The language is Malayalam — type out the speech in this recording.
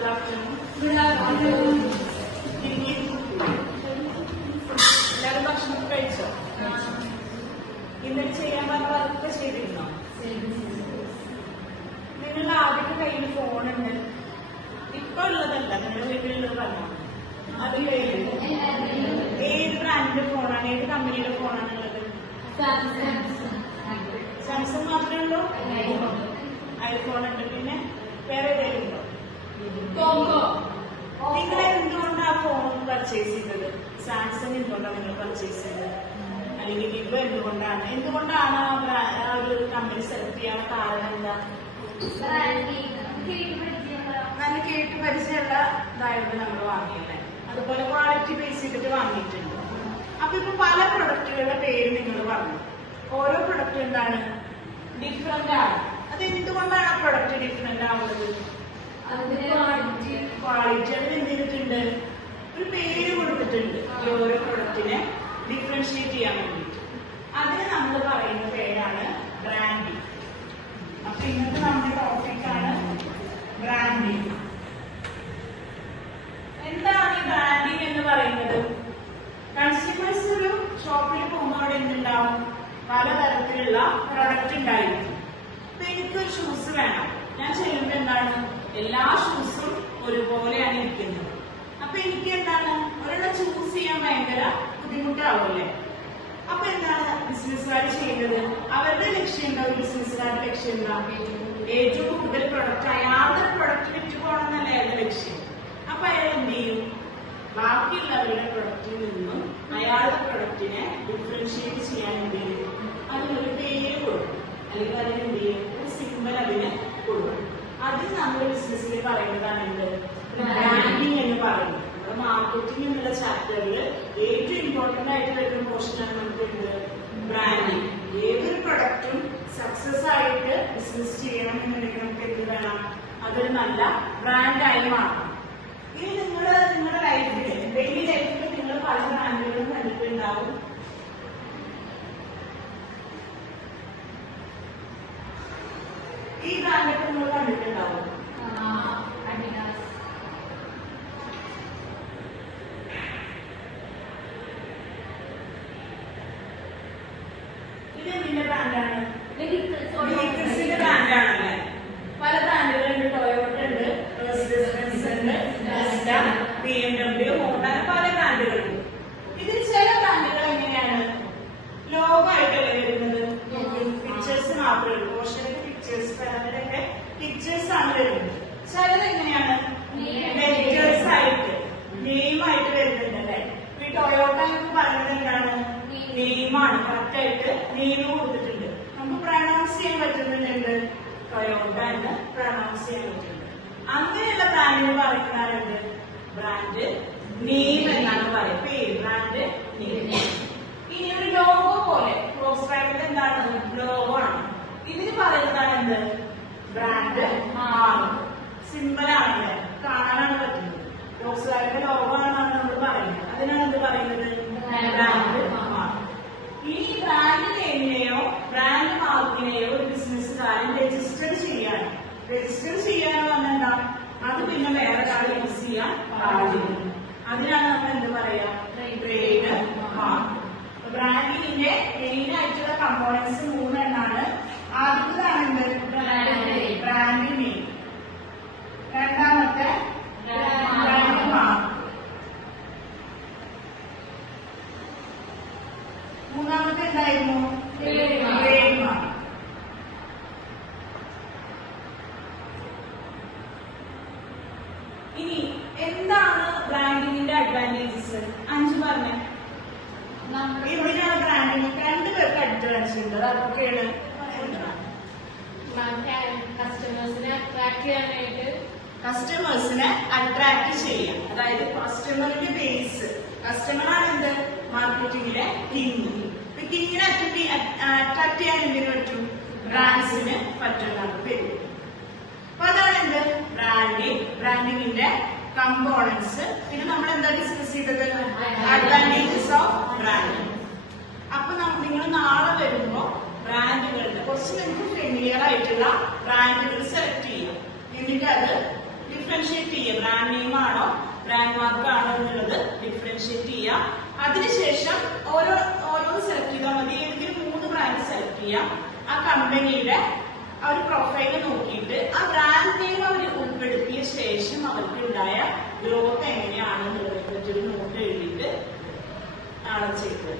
Good afternoon. Good afternoon. എല്ലാവരും ഭക്ഷണം കഴിച്ചോ? ഇന്നലെ ചെയ്യാൻ പറഞ്ഞ അതൊക്കെ ചെയ്തിരുന്നോ? നിങ്ങളുടെ ആദ്യത്തെ കയ്യിൽ ഫോണുണ്ട്, ഇപ്പൊ ഉള്ളതല്ല, നിങ്ങളുടെ വീട്ടിലുള്ളത് പറഞ്ഞോ. അത് കയ്യിലുണ്ട്. ഏത് ബ്രാൻഡിന്റെ ഫോണാണ്, ഏത് കമ്പനിയുടെ ഫോണാണ് ഉള്ളത്? സാംസങ് മാത്രമേ ഉള്ളൂ? ഐഫോൺ ഉണ്ട്. പിന്നെ വേറെ ഏതെങ്കിലും ഉണ്ടോ? നിങ്ങൾ എന്തുകൊണ്ടാണ് ഫോൺ പർച്ചേസ് ചെയ്തത്? സാംസങ് എന്തുകൊണ്ടാണ് നിങ്ങൾ പർച്ചേസ് ചെയ്തത്? അല്ലെങ്കിൽ വിവോ എന്തുകൊണ്ടാണ് ആ ഒരു കമ്പനി സെലക്ട് ചെയ്യാൻ കാരണം എന്താ? നല്ല കേട്ട് പരിചയമുള്ള ഇതായിരുന്നു നമ്മൾ വാങ്ങിയില്ലേ. അതുപോലെ ക്വാളിറ്റി ബേസ് ചെയ്തിട്ട് വാങ്ങിയിട്ടുണ്ട്. അപ്പൊ ഇപ്പൊ പല പ്രൊഡക്റ്റുകളുടെ പേര് നിങ്ങൾ പറഞ്ഞു. ഓരോ പ്രൊഡക്റ്റ് എന്താണ് ഡിഫറെന്റ് ആണ്. അത് എന്തുകൊണ്ടാണ് ആ പ്രൊഡക്റ്റ് ഡിഫറെന്റ് ആവുന്നത്? ക്വാളിറ്റി അത് എന്ത് ചെയ്തിട്ടുണ്ട്? ഒരു പേര് കൊടുത്തിട്ടുണ്ട് ഈ ഓരോ പ്രൊഡക്റ്റിനെ ഡിഫറൻഷിയേറ്റ് ചെയ്യാൻ വേണ്ടിയിട്ട്. അതിന് നമ്മൾ പറയുന്ന പേരാണ് ബ്രാൻഡിങ്. അപ്പൊ ഇന്നത്തെ നമ്മുടെ ടോപ്പിക്കാണ് ബ്രാൻഡിങ്. എന്താണ് ഈ ബ്രാൻഡിങ് എന്ന് പറയുന്നത്? കൺസ്യൂമേഴ്സ് ഒരു ഷോപ്പിൽ പോകുമ്പോൾ അവിടെ എന്തുണ്ടാവും? പലതരത്തിലുള്ള പ്രൊഡക്റ്റ് ഉണ്ടായിരിക്കും. അപ്പൊ എനിക്കൊരു ഷൂസ് വേണം. ഞാൻ ചെയ്യുമ്പോൾ എന്താണ്, എല്ലാ ഷൂസും ഒരുപോലെയാണ് ഇരിക്കുന്നത്. അപ്പൊ എനിക്ക് എന്താണ്, ഒരെണ്ണം ചൂസ് ചെയ്യാൻ ഭയങ്കര ബുദ്ധിമുട്ടാവില്ലേ? അപ്പൊ എന്താണ് ബിസിനസ്സുകാർ ചെയ്യുന്നത്? അവരുടെ ലക്ഷ്യം എന്താ? ഒരു ബിസിനസ്സുകാരുടെ ലക്ഷ്യം എന്താ? ഏറ്റവും കൂടുതൽ പ്രൊഡക്റ്റ്, അയാളുടെ പ്രൊഡക്റ്റ് വിറ്റ് പോകണം എന്നല്ല അയാളുടെ ലക്ഷ്യം. അപ്പൊ അയാൾ എന്ത് ചെയ്യും? ബാക്കിയുള്ളവരുടെ പ്രൊഡക്റ്റിൽ നിന്നും അയാളുടെ പ്രൊഡക്റ്റിനെ ഡിഫറൻഷിയേറ്റ് ചെയ്യാൻ എന്ത് ചെയ്യും? അതിനൊരു പേര് കൊടുക്കും, അല്ലെങ്കിൽ അതിന് എന്ത് ചെയ്യും? ഒരു സിമ്പൽ അതിന് കൊടുക്കും. അത് നമ്മുടെ ബിസിനസ്സിൽ പറയുന്നതാണ് എന്ത്? ബ്രാൻഡിങ് എന്ന് പറയുന്നത്. നമ്മുടെ മാർക്കറ്റിംഗ് എന്നുള്ള ചാപ്റ്ററിൽ ഏറ്റവും ഇമ്പോർട്ടന്റ് ആയിട്ട് വരുന്ന പോർഷനാണ് നമുക്ക് എന്ത്? ബ്രാൻഡിങ്. ഏതൊരു പ്രൊഡക്റ്റും സക്സസ് ആയിട്ട് ബിസിനസ് ചെയ്യണം എന്നുണ്ടെങ്കിൽ നമുക്ക് എന്ത് വേണം? അതൊരു നല്ല ബ്രാൻഡായി മാറണം. ഇനി നിങ്ങളുടെ ലൈഫിൽ, ഡെയിലി ലൈഫിൽ നിങ്ങൾ പല ബ്രാൻഡുകളും കണ്ടിട്ടുണ്ടാവും. ഈ ബ്രാൻഡൊക്കെ നിങ്ങൾ കണ്ടിട്ടുണ്ടാവും. ഇത് എന്തിന്റെ ബ്രാൻഡാണ്? വെഹിക്കിൾസിന്റെ ബ്രാൻഡാണല്ലേ. പല ബ്രാൻഡുകളുണ്ട്. ടൊയോട്ട ഉണ്ട്, മെർസിഡീസ് ബെൻസ് ഉണ്ട്, ടെസ്ല, BMW, ഹോണ്ട, പല ബ്രാൻഡുകളുണ്ട്. ഇതിൽ ചില ബ്രാൻഡുകൾ എങ്ങനെയാണ്? ലോഗോ ആയിട്ടല്ലേ വരുന്നത്? പിക്ചേഴ്സ് മാത്രമേ ഉള്ളൂ. പോർഷനൊക്കെ പിക്ചേഴ്സ്, പലതരൊക്കെ പിക്ചേഴ്സ് ആണ് വരുന്നത്. ചിലത് എങ്ങനെയാണ്? ലെറ്റേഴ്സ് ആയിട്ട്, നെയിം ആയിട്ട് വരുന്നുണ്ട് അല്ലേ. ഈ ടൊയോട്ട എന്ന് പറയുന്നത് എന്താണ്? നെയിമാണ്. കറക്റ്റ് ആയിട്ട് നെയിം കൊടുത്തിട്ടുണ്ട്. നമുക്ക് പ്രൊനൗൺസ് ചെയ്യാൻ പറ്റുന്നുണ്ട്. ടൊയോട്ട എന്ന് പ്രൊനൗൺസ് ചെയ്യാൻ പറ്റുന്നുണ്ട്. അങ്ങനെയുള്ള ബ്രാൻഡിന് പറയുന്നത് ബ്രാൻഡ് നെയിം എന്നാണ് പറയുക. പേര് ബ്രാൻഡ് നെയിം. ഇനി ഒരു ലോഗോ പോലെ, ഫോക്സ്വാഗന്റെ എന്താണ്? ലോഗോ ആണ്. ഇതിന് പറയുന്നതാണ് എന്ത്? Brand mark. സിമ്പിൾ ആണല്ലേ, കാണാനാണ് പറ്റുന്നത്. ഫോക്സ്വാഗന്റെ ലോഗോ ആണെന്നാണ് നമ്മൾ പറയുന്നത്. അതിനാണ് എന്ത് പറയുന്നത്? Brand mark. ഈ ബ്രാൻഡ് നെയിമിനെയോ ബ്രാൻഡ് മാർക്കിനെയോ ഒരു ബിസിനസ്സുകാരൻ രജിസ്റ്റർ ചെയ്യാണ്. രജിസ്റ്റർ ചെയ്യാന്ന് പറഞ്ഞാൽ എന്താ? അത് പിന്നെ വേറെ ഒരാൾ യൂസ് ചെയ്യാൻ പാടില്ല. അതിനാണ് നമ്മൾ എന്ത് പറയാ? Trade mark. ബ്രാൻഡിങ്ങിന്റെ മെയിൻ ആയിട്ടുള്ള കമ്പോണൻസ് 3 എണ്ണാണ്. ആദ്യത്തേതാണ് എന്ത്? Brand name. രണ്ടാമത്തെ ബ്രാൻഡ് മാർക്ക്. മൂന്നാമത്തെ എന്തായിരുന്നു? Trade mark. ഇനി എന്താണ് ബ്രാൻഡിങ്ങിന്റെ അഡ്വാൻറ്റേജസ്? 5 പറഞ്ഞേ. എവിടെയാണ് ബ്രാൻഡിങ്? 2 പേർക്ക് അഡ്വാൻറ്റേജ് ഉണ്ട്. അതൊക്കെയാണ് കസ്റ്റമേഴ്സിനെ അട്രാക്ട് ചെയ്യാം. അതായത് കസ്റ്റമറിന്റെ ബേസ്. കസ്റ്റമറാണ് എന്ത്? മാർക്കറ്റിംഗിലെ കിങ്. കിങ്ങിനെ അട്രാക്ട് ചെയ്യാൻ എന്തിനു പറ്റും? ബ്രാൻഡ്സിന് പറ്റുന്നതാണ് പേര്. അപ്പൊ അതാണ് എന്ത്? ബ്രാൻഡിങ്ങിന്റെ കമ്പോണൻസ്. പിന്നെ നമ്മൾ എന്താ ഡിസ്കസ് ചെയ്തത്? Advantages of branding. അപ്പൊ നിങ്ങൾ നാളെ വരുമ്പോ ബ്രാൻഡുകളുടെ കുറച്ച് നിങ്ങൾക്ക് ഫെമിലിയർ ആയിട്ടുള്ള ബ്രാൻഡുകൾ സെലക്ട് ചെയ്യാം. എന്നിട്ട് അത് ഡിഫറൻഷിയേറ്റ് ചെയ്യുക. ബ്രാൻഡ് നെയിം ആണോ ബ്രാൻഡ് മാർക്ക് ആണോ എന്നുള്ളത് ഡിഫറൻഷിയേറ്റ് ചെയ്യുക. അതിനുശേഷം ഓരോന്ന് സെലക്ട് ചെയ്താൽ മതി. ഏതെങ്കിലും 3 ബ്രാൻഡ് സെലക്ട് ചെയ്യാം. ആ കമ്പനിയുടെ ആ ഒരു പ്രൊഫൈല് നോക്കിയിട്ട് ആ ബ്രാൻഡ് നെയിം അവർ ഉൾപ്പെടുത്തിയ ശേഷം അവർക്ക് ഉണ്ടായ ഗ്രോത്ത് എങ്ങനെയാണെന്നുള്ളതിനെ പറ്റി ഒരു നോട്ട് എഴുതിയിട്ട് നാളെ ചെയ്ത്.